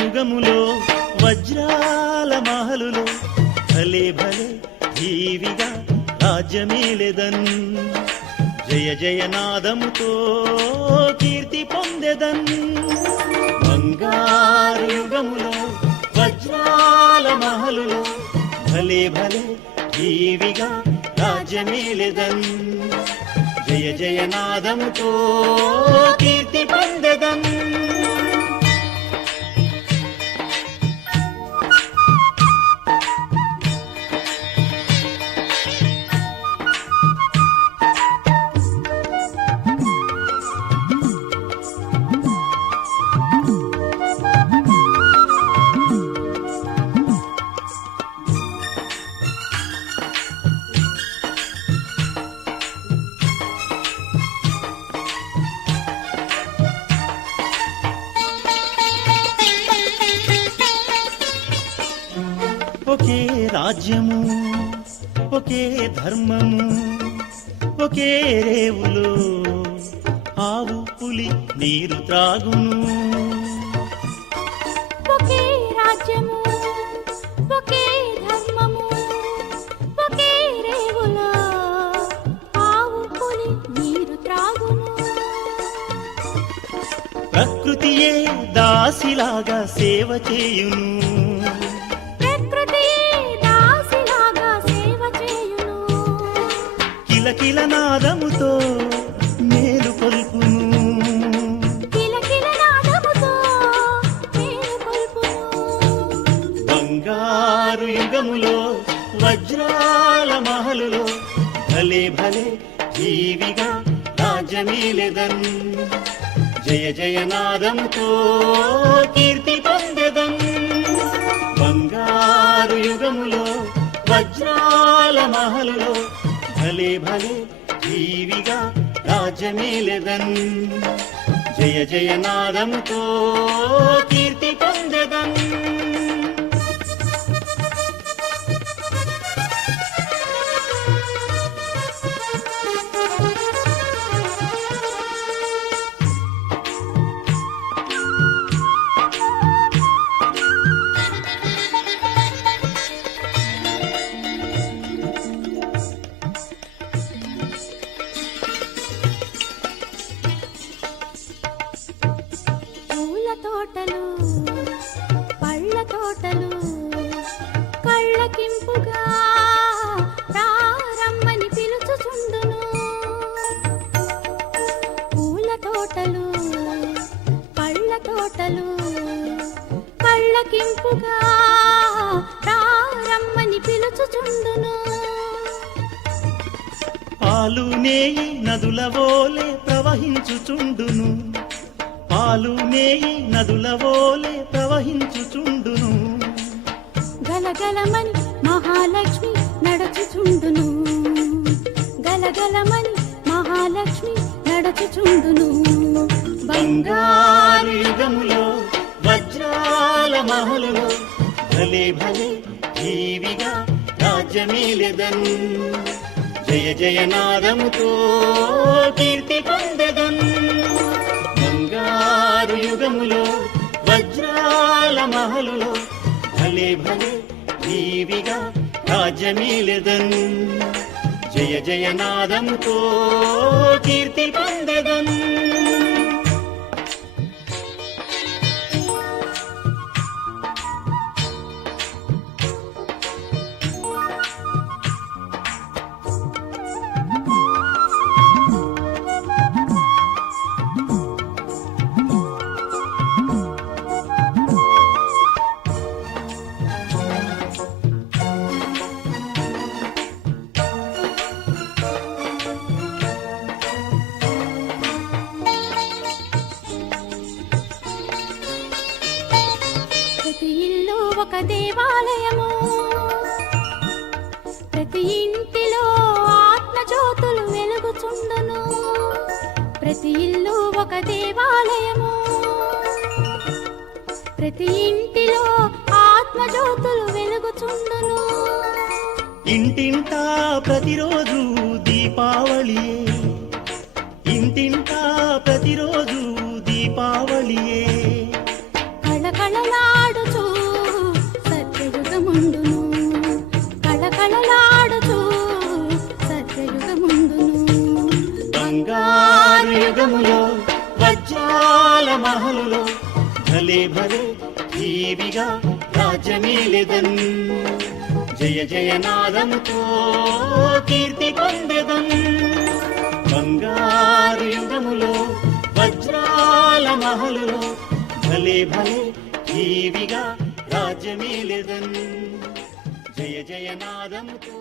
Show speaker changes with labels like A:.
A: యుగములో వజ్రాల మహలులో భలే భలే జీవిగా రాజ్యమేలెదన్. జయ జయనాదముతో కీర్తి పొందెదన్. బంగారు యుగములో వజ్రాల మహలులో భలే భలే జీవిగా రాజ్యమేలెదన్. జయ జయనాదముతో కీర్తి పొందెదన్. రాజ్యము ఒకే ధర్మము ఒకే రేవులో. ఆవు పులి నీరు త్రాగును.
B: ఒకే రాజ్యము ఒకే ధర్మము ఒకే రేవులో. ఆవు పులి నీరు త్రాగును.
A: ప్రకృతియే దాసిలాగా సేవ చేయును. కిలకిల నాదముతో మేలు కొల్పును. బంగారు యుగములో వజ్రాల మహలులో భలే భలే జీవిగా రాజమీలెదన్. జయ జయనాదముతో కీర్తి పొందెదన్. మేలెదన్ జయ జయనాదముతో కీర్తి పొందెదన్.
B: తోటలు కళ్ళకింపుగా రారమ్మని పిలుచుచుండును. పూల తోటలు పళ్ళ తోటలు కళ్ళకింపుగా రారమ్మని పిలుచుచుండును.
A: పాలు నేయి నదుల వోలే ప్రవహించుచుండును. పాలు నేయి నదుల వోలే ప్రవహించుచుండు
B: గలగలమని మహాలక్ష్మి నడచుచుండును. గలగలమని మహాలక్ష్మి నడచుచుండును.
A: బంగారు యుగములో వజ్రాల మహలులో భలే భలే జీవిగా రాజ్యమేలెదన్. జయ జయనాదముతో కీర్తి పొందెదన్. బంగారు యుగములో వజ్రాల మహలులో భలే భలే జీవిగా రాజ్యమీలెదన్. జయ జయనాదముతో కీర్తి
B: ప్రతి ఇల్లు ఒక దేవాలయము. ప్రతి ఇంటిలో ఆత్మజ్యోతులు వెలుగుచుండును. ప్రతి ఇల్లు ఒక దేవాలయము. ప్రతి ఇంటిలో ఆత్మజ్యోతులు వెలుగుచుండును.
A: ఇంటింటా ప్రతిరోజు దీపావళియే బంగారు వజ్రాల మహలులో భలే భలే టీవిగా రాజ్యమేలెదన్ జయ జయ నాదముతో కీర్తి పొందెదన్. బంగారు యుగములో వజ్రాల మహలులో భలే భలే టీవిగా రాజ్యమేలెదన్ జయ జయ నాదముతో